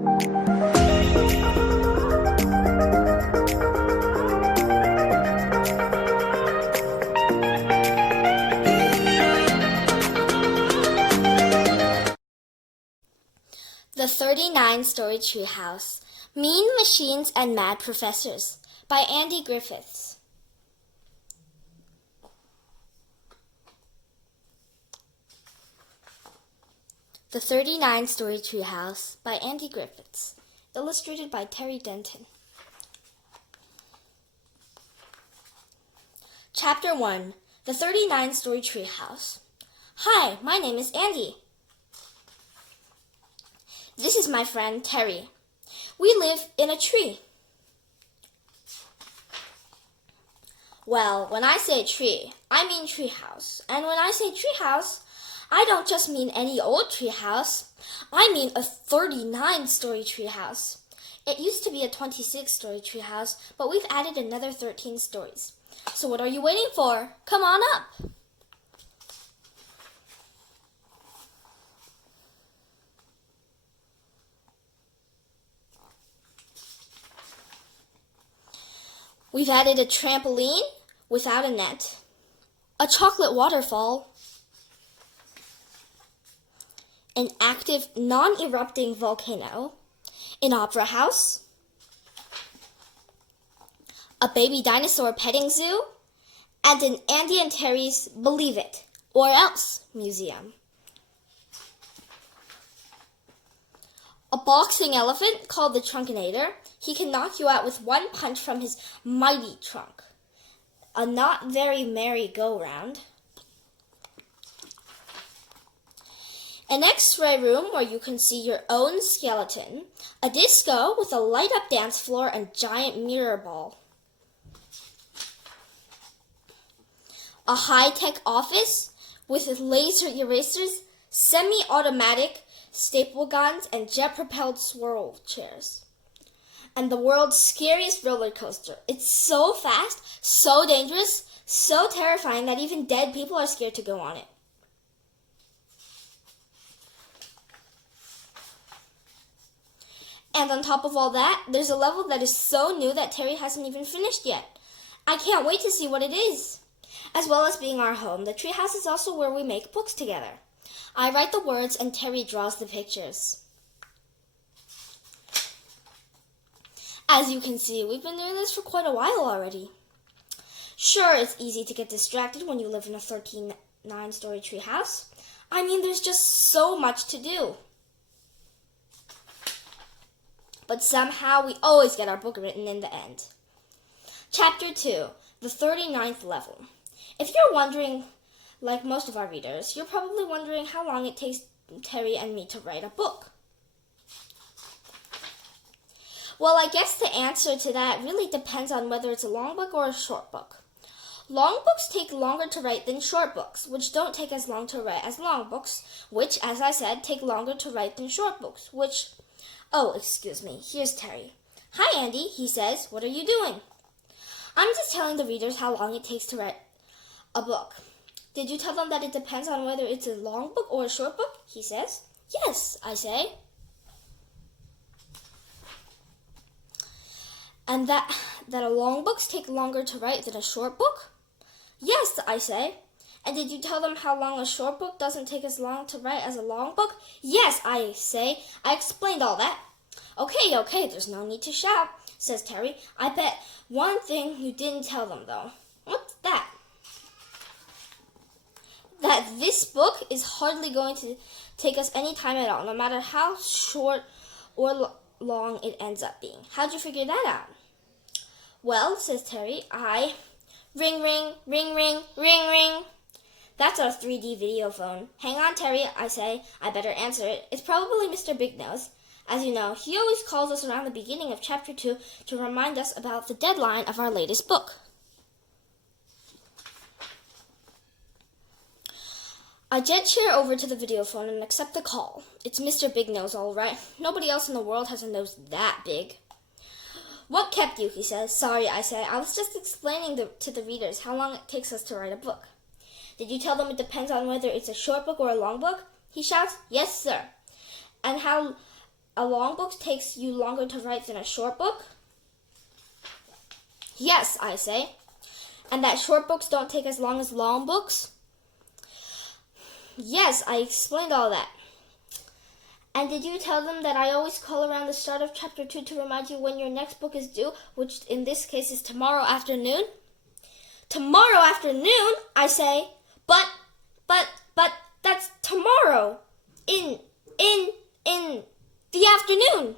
The 39-Story Treehouse, Mean Machines and Mad Professors by Andy Griffiths. The 39-Story Treehouse by Andy Griffiths, illustrated by Terry Denton. Chapter 1, The 39-Story Treehouse. Hi, my name is Andy. This is my friend Terry. We live in a tree. Well, when I say tree, I mean treehouse. And when I say treehouse, I don't just mean any old treehouse. I mean a 39-story treehouse. It used to be a 26-story treehouse, but we've added another 13 stories. So what are you waiting for? Come on up. We've added a trampoline without a net, a chocolate waterfall, an active non-erupting volcano, an opera house, a baby dinosaur petting zoo, and an Andy and Terry's Believe It or Else museum. A boxing elephant called the Trunkinator. He can knock you out with one punch from his mighty trunk. A not very merry go-round. An X-ray room where you can see your own skeleton. A disco with a light-up dance floor and giant mirror ball. A high-tech office with laser erasers, semi-automatic staple guns, and jet-propelled swirl chairs. And the world's scariest roller coaster. It's so fast, so dangerous, so terrifying that even dead people are scared to go on it. And on top of all that, there's a level that is so new that Terry hasn't even finished yet. I can't wait to see what it is. As well as being our home, the treehouse is also where we make books together. I write the words and Terry draws the pictures. As you can see, we've been doing this for quite a while already. Sure, it's easy to get distracted when you live in a 39-story treehouse. I mean, there's just so much to do. But somehow we always get our book written in the end. Chapter 2, the 39th level. If you're wondering, like most of our readers, you're probably wondering how long it takes Terry and me to write a book. Well, I guess the answer to that really depends on whether it's a long book or a short book. Long books take longer to write than short books, which don't take as long to write as long books, which, as I said, take longer to write than short books, which... Oh, excuse me, here's Terry. Hi, Andy, he says. What are you doing? I'm just telling the readers how long it takes to write a book. Did you tell them that it depends on whether it's a long book or a short book? He says. Yes, I say. And that a long books take longer to write than a short book? Yes, I say. And did you tell them how long a short book doesn't take as long to write as a long book? Yes, I say. I explained all that. Okay, there's no need to shout, says Terry. I bet one thing you didn't tell them, though. What's that? That this book is hardly going to take us any time at all, no matter how short or long it ends up being. How'd you figure that out? Well, says Terry, Ring, ring, ring, ring, ring, ring. That's our 3D video phone. Hang on, Terry, I say. I better answer it. It's probably Mr. Big Nose. As you know, he always calls us around the beginning of Chapter 2 to remind us about the deadline of our latest book. I jet chair over to the video phone and accept the call. It's Mr. Big Nose, all right. Nobody else in the world has a nose that big. What kept you, he says. Sorry, I say. I was just explaining to the readers how long it takes us to write a book. Did you tell them it depends on whether it's a short book or a long book? He shouts. Yes, sir. And how a long book takes you longer to write than a short book? Yes, I say. And that short books don't take as long as long books? Yes, I explained all that. And did you tell them that I always call around the start of chapter 2 to remind you when your next book is due, which in this case is tomorrow afternoon? Tomorrow afternoon, I say. But that's tomorrow. In the afternoon.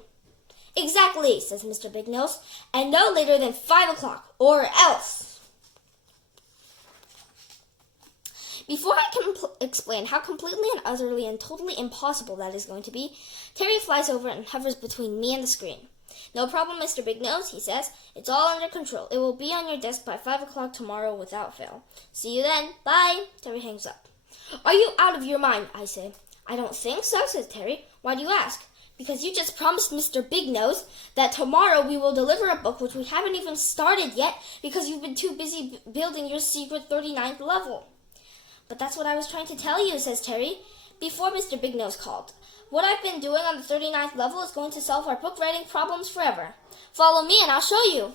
Exactly, says Mr. Big Nose, and no later than 5 o'clock, or else. Before I can explain how completely and utterly and totally impossible that is going to be, Terry flies over and hovers between me and the screen. No problem, Mr. Big Nose, he says. It's all under control. It will be on your desk by 5 o'clock tomorrow without fail. See you then. Bye. Terry hangs up. Are you out of your mind? I say. I don't think so, says Terry. Why do you ask? Because you just promised Mr. Big Nose that tomorrow we will deliver a book which we haven't even started yet because you've been too busy building your secret 39th level. But that's what I was trying to tell you, says Terry, before Mr. Big Nose called. What I've been doing on the 39th level is going to solve our book writing problems forever. Follow me and I'll show you.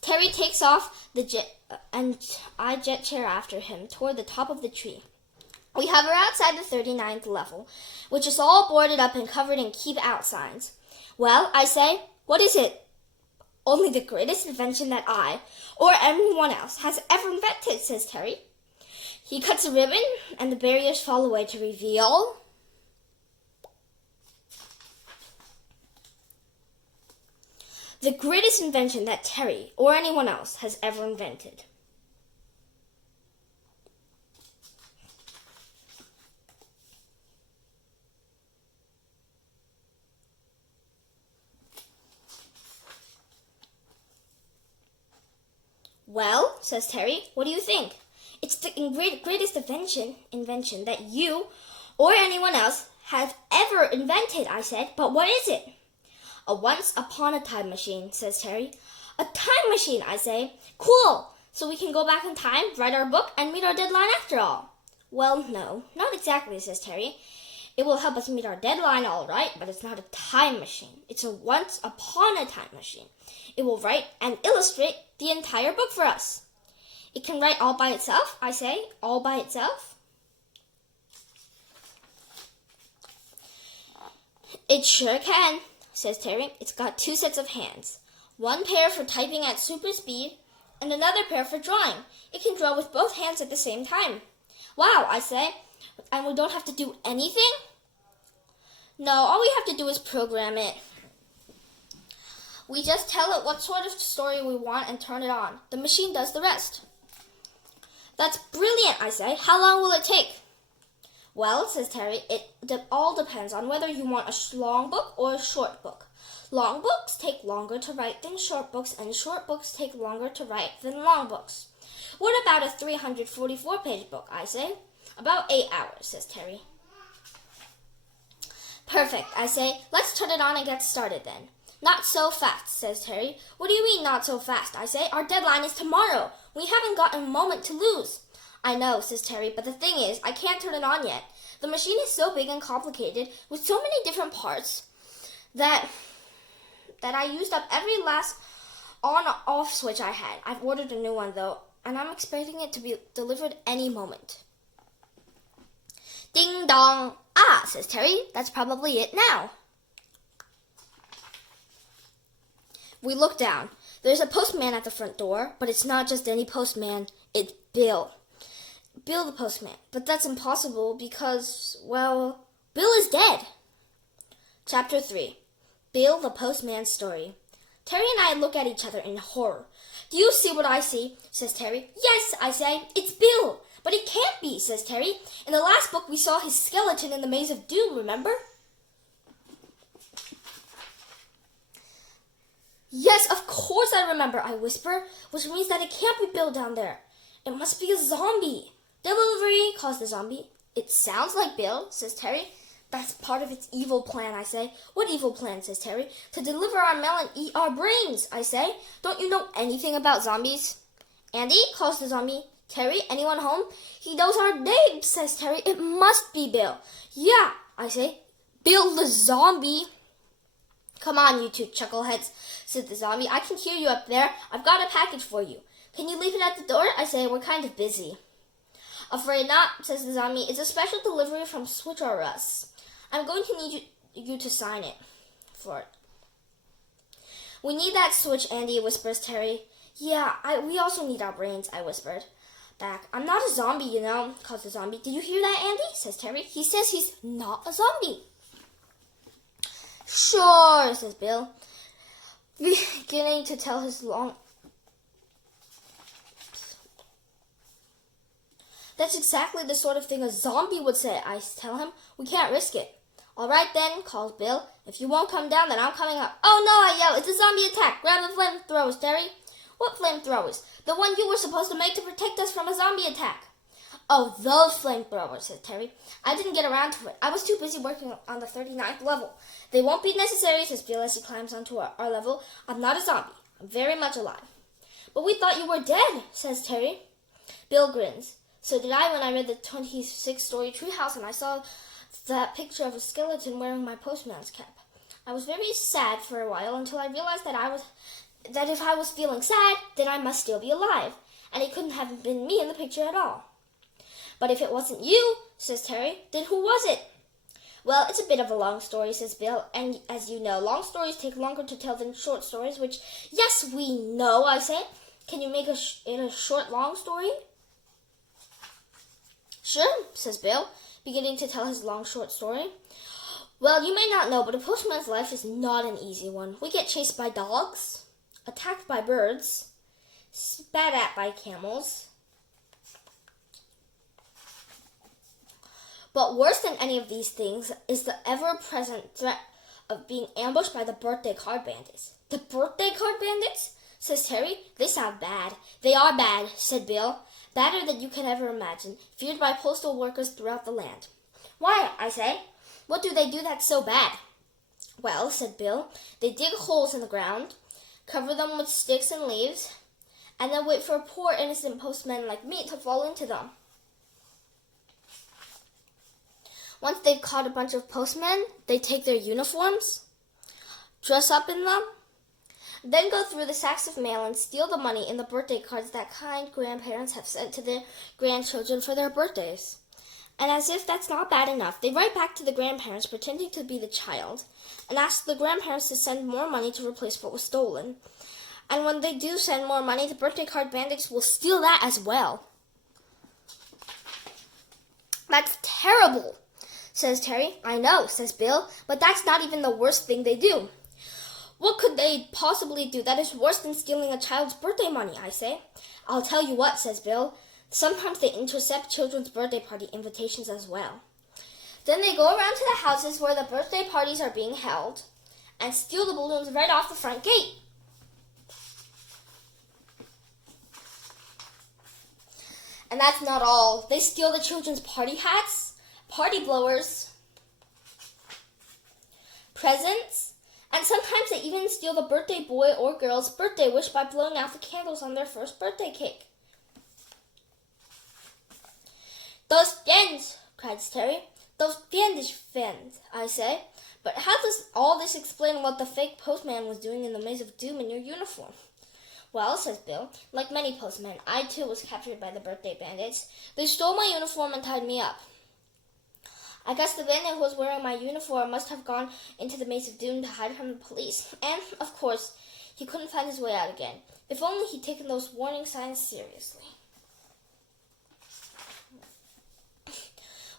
Terry takes off the jet, and I jet chair after him toward the top of the tree. We hover outside the 39th level, which is all boarded up and covered in keep out signs. Well, I say, what is it? Only the greatest invention that I, or anyone else, has ever invented, says Terry. He cuts a ribbon, and the barriers fall away to reveal the greatest invention that Terry, or anyone else, has ever invented. Well, says Terry, what do you think? It's the greatest invention that you or anyone else has ever invented, I said. But what is it? A once upon a time machine, says Terry. A time machine, I say. Cool! So we can go back in time, write our book, and meet our deadline after all. Well, no, not exactly, says Terry. It will help us meet our deadline all right, but it's not a time machine. It's a once upon a time machine. It will write and illustrate the entire book for us. It can write all by itself, I say, all by itself. It sure can, says Terry. It's got 2 sets of hands. One pair for typing at super speed, and another pair for drawing. It can draw with both hands at the same time. Wow, I say, and we don't have to do anything? No, all we have to do is program it. We just tell it what sort of story we want and turn it on. The machine does the rest. That's brilliant, I say. How long will it take? Well, says Terry, it all depends on whether you want a long book or a short book. Long books take longer to write than short books, and short books take longer to write than long books. What about a 344-page book, I say? About 8 hours, says Terry. Perfect, I say. Let's turn it on and get started then. Not so fast, says Terry. What do you mean, not so fast? I say. Our deadline is tomorrow. We haven't got a moment to lose. I know, says Terry, but the thing is, I can't turn it on yet. The machine is so big and complicated, with so many different parts, that I used up every last on-off switch I had. I've ordered a new one, though, and I'm expecting it to be delivered any moment. Ding dong. Ah, says Terry, that's probably it now. We look down. There's a postman at the front door, but it's not just any postman. It's Bill. Bill the postman. But that's impossible because, well, Bill is dead. Chapter 3. Bill the postman's story. Terry and I look at each other in horror. Do you see what I see? Says Terry. Yes, I say. It's Bill. But it can't be, says Terry. In the last book we saw his skeleton in the Maze of Doom, remember? Yes, of course I remember, I whisper, which means that it can't be Bill down there. It must be a zombie. Delivery, calls the zombie. It sounds like Bill, says Terry. That's part of its evil plan, I say. What evil plan, says Terry? To deliver our mail and eat our brains, I say. Don't you know anything about zombies? Andy, calls the zombie. Terry, anyone home? He knows our names, says Terry. It must be Bill. Yeah, I say. Bill the zombie. Come on, you two chuckleheads, said the zombie. I can hear you up there. I've got a package for you. Can you leave it at the door? I say. We're kind of busy. Afraid not, says the zombie. It's a special delivery from Switch R Us. I'm going to need you to sign it for it. We need that switch, Andy, whispers Terry. Yeah, we also need our brains, I whispered back. I'm not a zombie, you know, calls the zombie. Did you hear that, Andy? Says Terry. He says he's not a zombie. Sure, says Bill, beginning to tell his long... That's exactly the sort of thing a zombie would say, I tell him. We can't risk it. All right then, calls Bill. If you won't come down, then I'm coming up. Oh no, I yell. It's a zombie attack. Grab the flamethrowers, Terry. What flamethrowers? The one you were supposed to make to protect us from a zombie attack. Oh, those flamethrowers, said Terry. I didn't get around to it. I was too busy working on the 39th level. They won't be necessary, says Bill as he climbs onto our level. I'm not a zombie. I'm very much alive. But we thought you were dead, says Terry. Bill grins. So did I when I read the 26-story Treehouse and I saw that picture of a skeleton wearing my postman's cap. I was very sad for a while until I realized that if I was feeling sad, then I must still be alive, and it couldn't have been me in the picture at all. But if it wasn't you, says Terry, then who was it? Well, it's a bit of a long story, says Bill, and as you know, long stories take longer to tell than short stories, which, yes, we know, I say. Can you make it a short, long story? Sure, says Bill, beginning to tell his long, short story. Well, you may not know, but a postman's life is not an easy one. We get chased by dogs, attacked by birds, spat at by camels. But worse than any of these things is the ever-present threat of being ambushed by the birthday card bandits. The birthday card bandits? Says Terry. They sound bad. They are bad, said Bill. Badder than you can ever imagine, feared by postal workers throughout the land. Why, I say. What do they do that's so bad? Well, said Bill, they dig holes in the ground, cover them with sticks and leaves, and then wait for poor innocent postmen like me to fall into them. Once they've caught a bunch of postmen, they take their uniforms, dress up in them, then go through the sacks of mail and steal the money in the birthday cards that kind grandparents have sent to their grandchildren for their birthdays. And as if that's not bad enough, they write back to the grandparents pretending to be the child and ask the grandparents to send more money to replace what was stolen. And when they do send more money, the birthday card bandits will steal that as well. That's terrible, says Terry. I know, says Bill, but that's not even the worst thing they do. What could they possibly do that is worse than stealing a child's birthday money, I say. I'll tell you what, says Bill. Sometimes they intercept children's birthday party invitations as well. Then they go around to the houses where the birthday parties are being held and steal the balloons right off the front gate. And that's not all. They steal the children's party hats, party blowers, presents, and sometimes they even steal the birthday boy or girl's birthday wish by blowing out the candles on their first birthday cake. Those fiends, cried Terry. Those fiendish fiends, I say. But how does all this explain what the fake postman was doing in the Maze of Doom in your uniform? Well, says Bill, like many postmen, I too was captured by the birthday bandits. They stole my uniform and tied me up. I guess the bandit who was wearing my uniform must have gone into the Maze of Doom to hide from the police. And, of course, he couldn't find his way out again. If only he'd taken those warning signs seriously.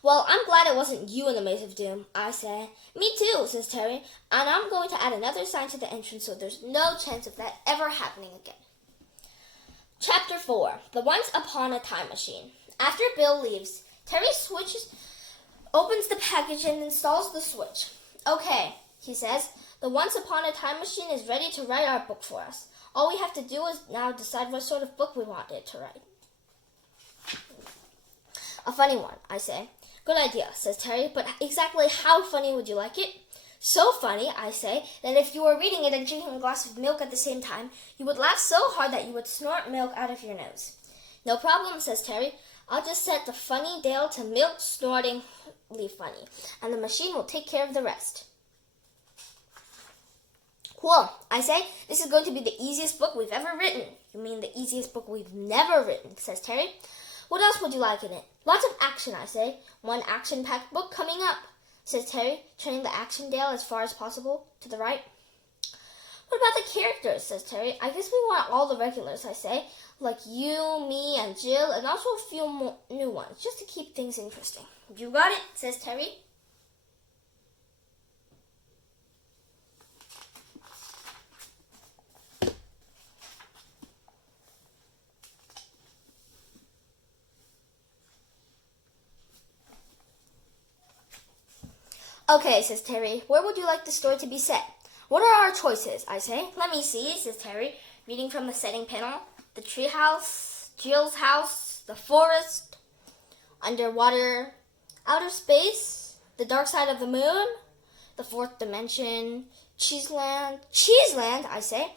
Well, I'm glad it wasn't you in the Maze of Doom, I say. Me too, says Terry, and I'm going to add another sign to the entrance so there's no chance of that ever happening again. Chapter 4, The Once Upon a Time Machine. After Bill leaves, Terry opens the package and installs the switch. Okay, he says, the Once Upon a Time Machine is ready to write our book for us. All we have to do is now decide what sort of book we want it to write. A funny one, I say. Good idea, says Terry, but exactly how funny would you like it? So funny, I say, that if you were reading it and drinking a glass of milk at the same time, you would laugh so hard that you would snort milk out of your nose. No problem, says Terry. I'll just set the funny Dale to milk snortingly funny, and the machine will take care of the rest. Cool, I say. This is going to be the easiest book we've ever written. You mean the easiest book we've never written, says Terry. What else would you like in it? Lots of action, I say. One action-packed book coming up, says Terry, turning the action Dale as far as possible to the right. What about the characters, says Terry. I guess we want all the regulars, I say, like you, me, and Jill, and also a few more new ones, just to keep things interesting. You got it, says Terry. Okay, says Terry, where would you like the story to be set? What are our choices, I say. Let me see, says Terry, reading from the setting panel. The treehouse, Jill's house, the forest, underwater, outer space, the dark side of the moon, the fourth dimension, Cheeseland. Cheeseland, I say.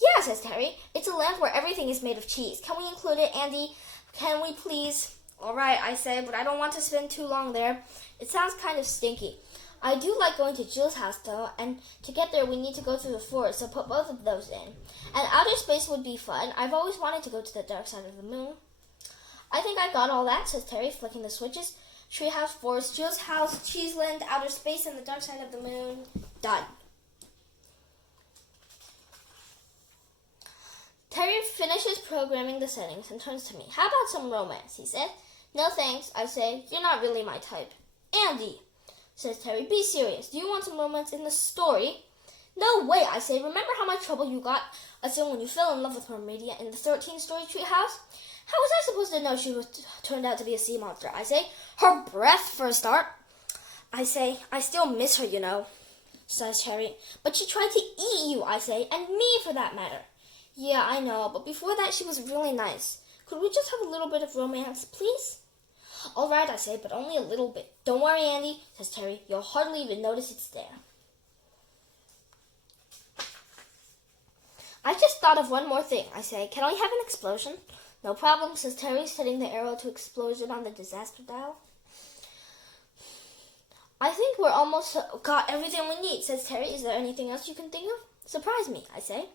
Yeah, says Terry. It's a land where everything is made of cheese. Can we include it, Andy? Can we please? All right, I say, but I don't want to spend too long there. It sounds kind of stinky. I do like going to Jill's house, though, and to get there we need to go through the forest, so put both of those in. And outer space would be fun. I've always wanted to go to the dark side of the moon. I think I got all that, says Terry, flicking the switches. Treehouse, forest, Jill's house, Cheeseland, outer space, and the dark side of the moon. Done. Terry finishes programming the settings and turns to me. How about some romance, he said. No thanks, I say. You're not really my type. Andy, says Terry, be serious. Do you want some romance in the story? No way, I say. Remember how much trouble you got us in when you fell in love with Mermaidia in the 13-story treehouse? How was I supposed to know she turned out to be a sea monster? I say. Her breath, for a start. I say, I still miss her, you know, says Terry. But she tried to eat you, I say, and me for that matter. Yeah, I know, but before that she was really nice. Could we just have a little bit of romance, please? All right, I say, but only a little bit. Don't worry, Andy, says Terry. You'll hardly even notice it's there. I just thought of one more thing, I say. Can I have an explosion? No problem, says Terry, setting the arrow to explosion on the disaster dial. I think we're almost got everything we need, says Terry. Is there anything else you can think of? Surprise me, I say.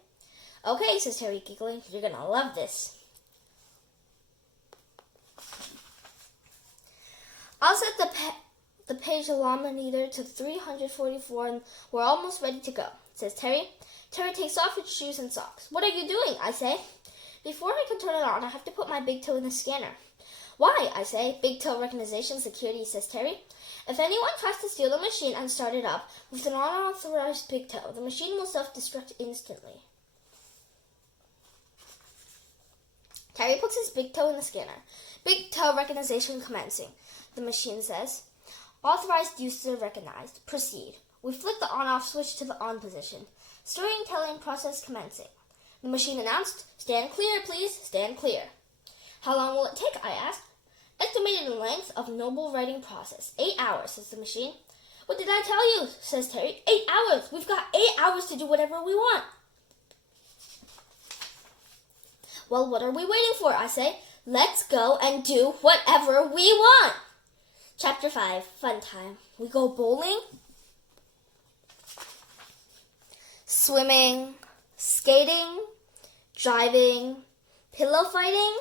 Okay, says Terry, giggling. You're gonna love this. I'll set the page alarmometer to 344 and we're almost ready to go, says Terry. Terry takes off his shoes and socks. What are you doing? I say. Before I can turn it on, I have to put my big toe in the scanner. Why? I say. Big toe recognition security, says Terry. If anyone tries to steal the machine and start it up with an unauthorized big toe, the machine will self-destruct instantly. Terry puts his big toe in the scanner. Big toe recognition commencing. The machine says, authorized user recognized. Proceed. We flick the on-off switch to the on position. Storytelling process commencing. The machine announced, stand clear, please, stand clear. How long will it take, I asked. Estimated length of noble writing process. 8 hours, says the machine. What did I tell you, says Terry. 8 hours. We've got 8 hours to do whatever we want. Well, what are we waiting for, I say. Let's go and do whatever we want. Chapter 5, Fun Time. We go bowling, swimming, skating, driving, pillow fighting,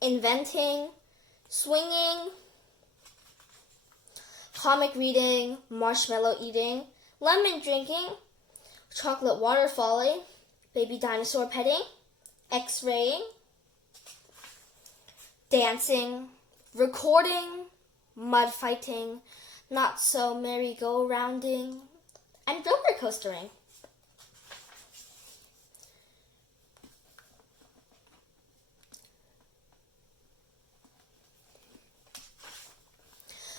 inventing, swinging, comic reading, marshmallow eating, lemon drinking, chocolate waterfalling, baby dinosaur petting, x-raying, dancing, recording, mud fighting, not so merry-go-rounding, and roller coastering.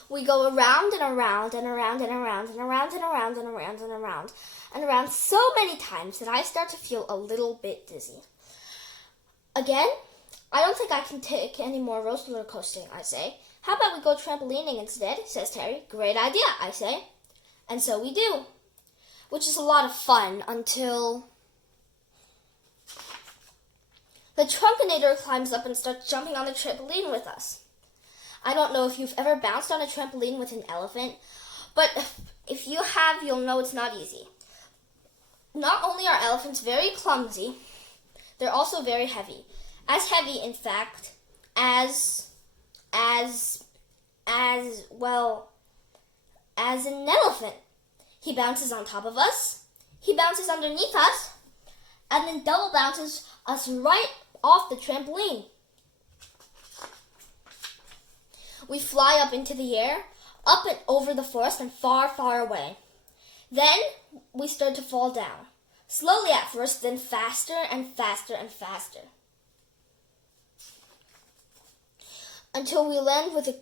We go around and around and around and around and around and around and around and around and around so many times that I start to feel a little bit dizzy. Again, I don't think I can take any more roller coasting, I say. How about we go trampolining instead, says Terry. Great idea, I say. And so we do, which is a lot of fun until The Trunkinator climbs up and starts jumping on the trampoline with us. I don't know if you've ever bounced on a trampoline with an elephant, but if you have, you'll know it's not easy. Not only are elephants very clumsy, they're also very heavy. As heavy, in fact, as an elephant. He bounces on top of us, he bounces underneath us, and then double bounces us right off the trampoline. We fly up into the air, up and over the forest and far, far away. Then we start to fall down. Slowly at first, then faster and faster and faster. Until we land with a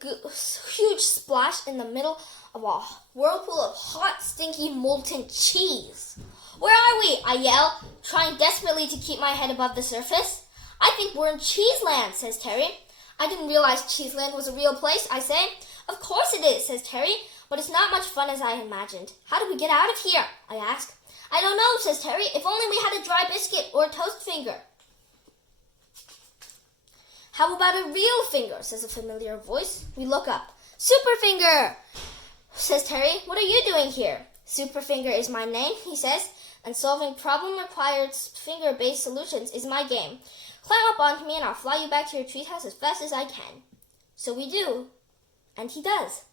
huge splash in the middle of a whirlpool of hot, stinky, molten cheese. Where are we? I yell, trying desperately to keep my head above the surface. I think we're in Cheeseland, says Terry. I didn't realize Cheeseland was a real place, I say. Of course it is, says Terry, but it's not much fun as I imagined. How do we get out of here? I ask. I don't know, says Terry. If only we had a dry biscuit or a toast finger. How about a real finger, says a familiar voice. We look up. Superfinger, says Terry. What are you doing here? Superfinger is my name, he says, and solving problem-required finger-based solutions is my game. Climb up onto me and I'll fly you back to your treehouse as fast as I can. So we do, and he does.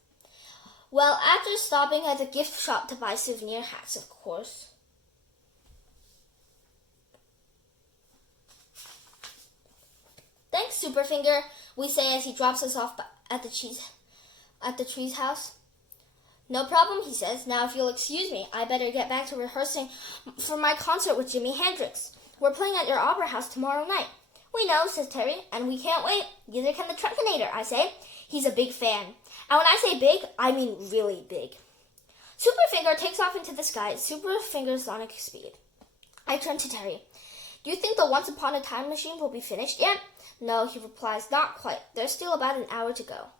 Well, after stopping at the gift shop to buy souvenir hats, of course. Thanks, Superfinger, we say as he drops us off at the treehouse. No problem, he says. Now, if you'll excuse me, I better get back to rehearsing for my concert with Jimi Hendrix. We're playing at your opera house tomorrow night. We know, says Terry, and we can't wait. Neither can the Trunkinator, I say. He's a big fan. And when I say big, I mean really big. Superfinger takes off into the sky at Superfinger sonic speed. I turn to Terry. Do you think the Once Upon a Time machine will be finished yet? No, he replies, not quite. There's still about an hour to go.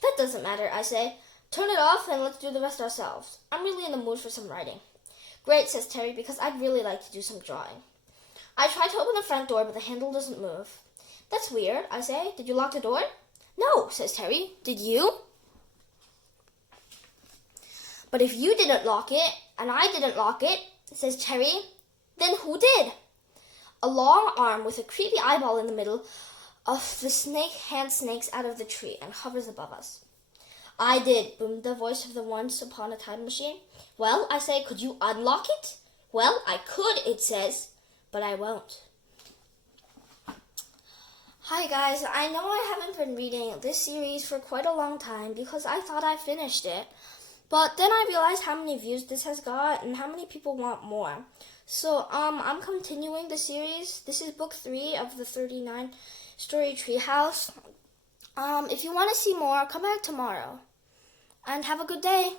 That doesn't matter, I say. Turn it off and let's do the rest ourselves. I'm really in the mood for some writing. Great, says Terry, because I'd really like to do some drawing. I try to open the front door, but the handle doesn't move. That's weird, I say. Did you lock the door? No, says Terry. Did you? But if you didn't lock it, and I didn't lock it, says Terry, then who did? A long arm with a creepy eyeball in the middle of the hand snakes out of the tree and hovers above us. I did, boomed the voice of the Once Upon a Time machine. Well, I say, could you unlock it? Well, I could, it says, but I won't. Hi guys, I know I haven't been reading this series for quite a long time because I thought I finished it, but then I realized how many views this has got and how many people want more. So, I'm continuing the series. This is book 3 of the 39 story Treehouse. If you want to see more, come back tomorrow. And have a good day.